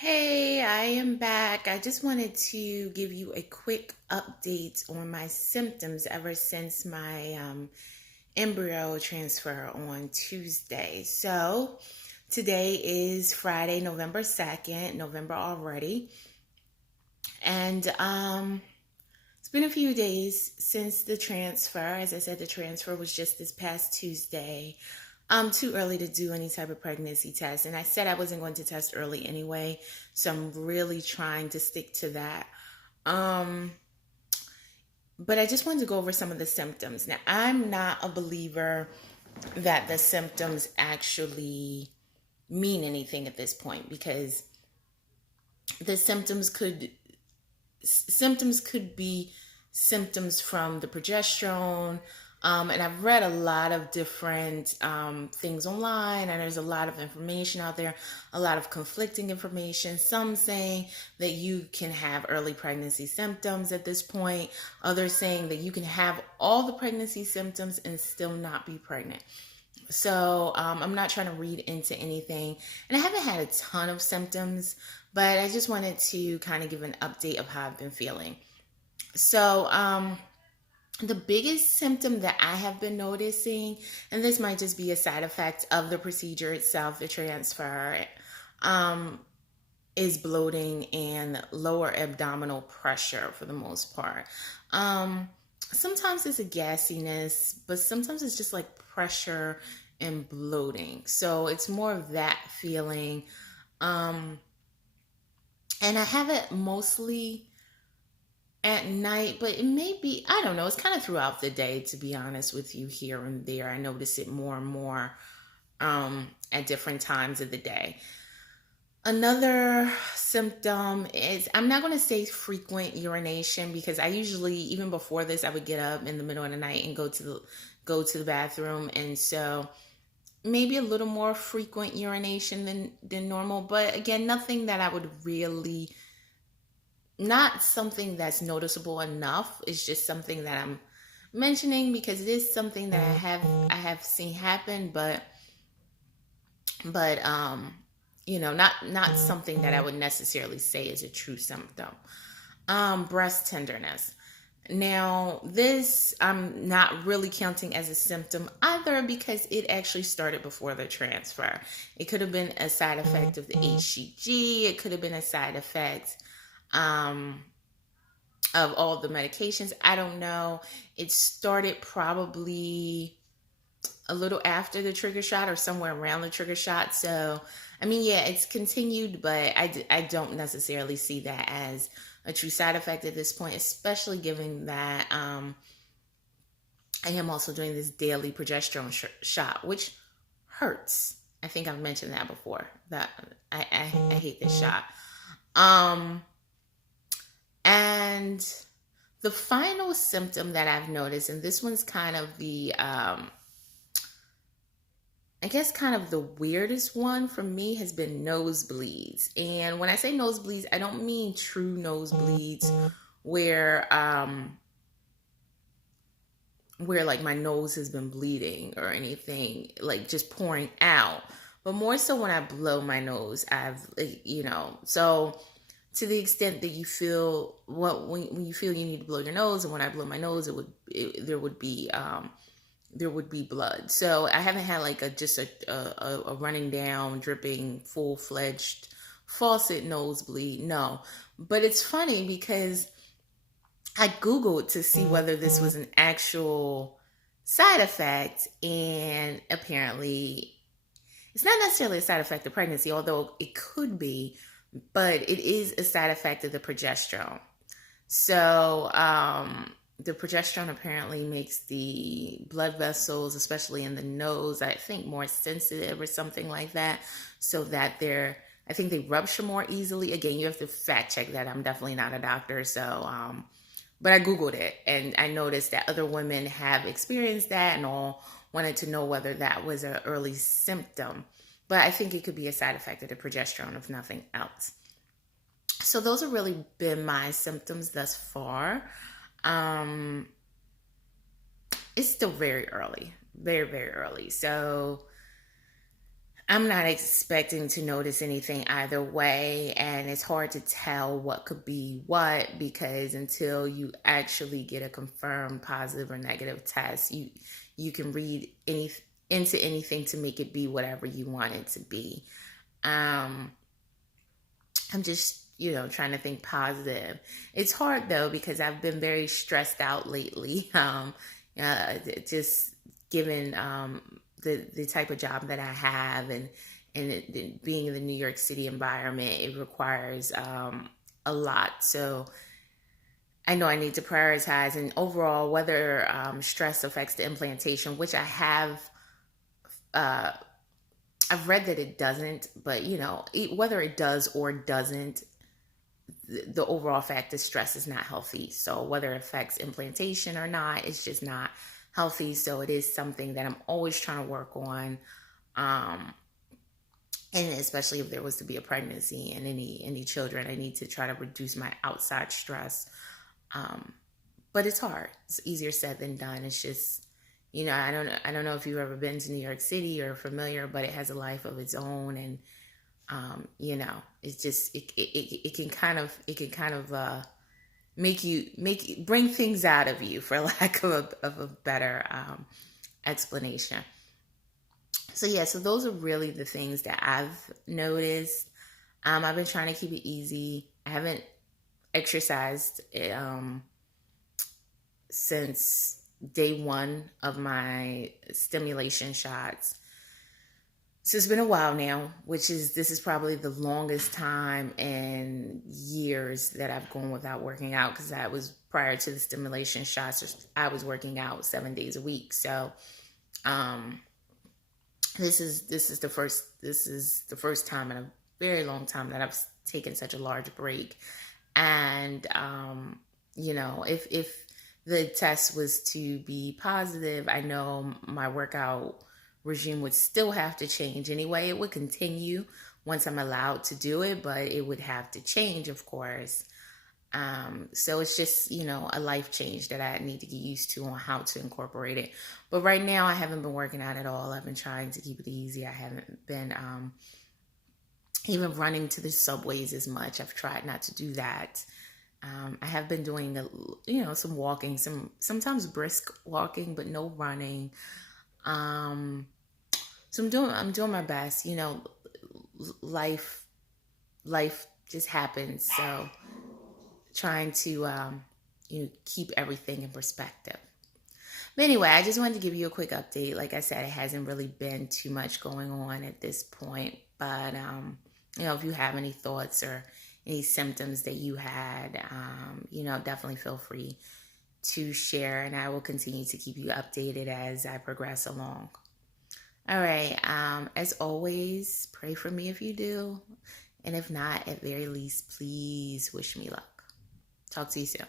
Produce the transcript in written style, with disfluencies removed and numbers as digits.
Hey, I am back. I just wanted to give you a quick update on my symptoms ever since my embryo transfer on Tuesday. So, today is Friday, November 2nd, November already. And it's been a few days since the transfer. As I said, the transfer was just this past Tuesday. Too early to do any type of pregnancy test. And I said I wasn't going to test early anyway. So I'm really trying to stick to that. Um, but I just wanted to go over some of the symptoms. Now, I'm not a believer that the symptoms actually mean anything at this point because the symptoms could be symptoms from the progesterone. And I've read a lot of different things online, and there's a lot of information out there, a lot of conflicting information. Some saying that you can have early pregnancy symptoms at this point, others saying that you can have all the pregnancy symptoms and still not be pregnant. So I'm not trying to read into anything. And I haven't had a ton of symptoms, but I just wanted to kind of give an update of how I've been feeling. So, the biggest symptom that I have been noticing, and this might just be a side effect of the procedure itself, the transfer, um, is bloating and lower abdominal pressure for the most part. Sometimes it's a gassiness, but sometimes it's just like pressure and bloating. So it's more of that feeling. Um, and I have it mostly at night, but it may be, I don't know, it's kind of throughout the day, to be honest with you, here and there. I notice it more and more at different times of the day. Another symptom is, I'm not going to say frequent urination because I usually, even before this, I would get up in the middle of the night and go to the bathroom, and so maybe a little more frequent urination than normal, but again, nothing that I would really, not something that's noticeable enough. It's just something that I'm mentioning because it is something that I have seen happen, but not something that I would necessarily say is a true symptom. Breast tenderness. Now, this I'm not really counting as a symptom either because it actually started before the transfer. It could have been a side effect of the HCG. It could have been a side effect um, of all the medications. I don't know. It started probably a little after the trigger shot or somewhere around the trigger shot. So, I mean, yeah, it's continued, but I don't necessarily see that as a true side effect at this point, especially given that I am also doing this daily progesterone shot, which hurts. I think I've mentioned that before. That I hate this shot. Um, and the final symptom that I've noticed, and this one's kind of the I guess kind of the weirdest one for me has been nosebleeds. And when I say nosebleeds, I don't mean true nosebleeds where where like my nose has been bleeding or anything, like just pouring out, but more so when I blow my nose. So to the extent that you feel what when you feel you need to blow your nose, and when I blow my nose, there would be blood. So I haven't had like a running down, dripping, full fledged faucet nosebleed. No, but it's funny because I Googled to see whether this was an actual side effect, and apparently it's not necessarily a side effect of pregnancy, although it could be, but it is a side effect of the progesterone. So, the progesterone apparently makes the blood vessels, especially in the nose, I think more sensitive or something like that, so that I think they rupture more easily. Again, you have to fact check that. I'm definitely not a doctor, so, but I Googled it and I noticed that other women have experienced that and all wanted to know whether that was an early symptom. But I think it could be a side effect of the progesterone, if nothing else. So those have really been my symptoms thus far. Um, it's still very early, very, very early. So I'm not expecting to notice anything either way, and it's hard to tell what could be what because until you actually get a confirmed positive or negative test, you can read into anything to make it be whatever you want it to be. Um, I'm just, trying to think positive. It's hard though because I've been very stressed out lately. Just given the type of job that I have and being in the New York City environment, it requires a lot. So I know I need to prioritize and overall whether stress affects the implantation, which uh, I've read that it doesn't, but whether it does or doesn't, the overall fact is stress is not healthy. So whether it affects implantation or not, it's just not healthy. So it is something that I'm always trying to work on. Um, and especially if there was to be a pregnancy and any children, I need to try to reduce my outside stress. Um, but it's hard. It's easier said than done. It's just, I don't know if you've ever been to New York City or familiar, but it has a life of its own, and it's just it can kind of bring things out of you, for lack of a better explanation. So yeah, so those are really the things that I've noticed. I've been trying to keep it easy. I haven't exercised since day one of my stimulation shots. So it's been a while now, this is probably the longest time in years that I've gone without working out, because that was prior to the stimulation shots. I was working out 7 days a week. So um, this is the first time in a very long time that I've taken such a large break. And if the test was to be positive, I know my workout regime would still have to change anyway. It would continue once I'm allowed to do it, but it would have to change, of course. So it's just, a life change that I need to get used to on how to incorporate it. But right now I haven't been working out at all. I've been trying to keep it easy. I haven't been even running to the subways as much. I've tried not to do that. I have been doing some walking, sometimes brisk walking, but no running. So I'm doing my best. Life just happens. So trying to keep everything in perspective. But anyway, I just wanted to give you a quick update. Like I said, it hasn't really been too much going on at this point. But if you have any thoughts or any symptoms that you had, definitely feel free to share, and I will continue to keep you updated as I progress along. All right. As always, pray for me if you do. And if not, at very least, please wish me luck. Talk to you soon.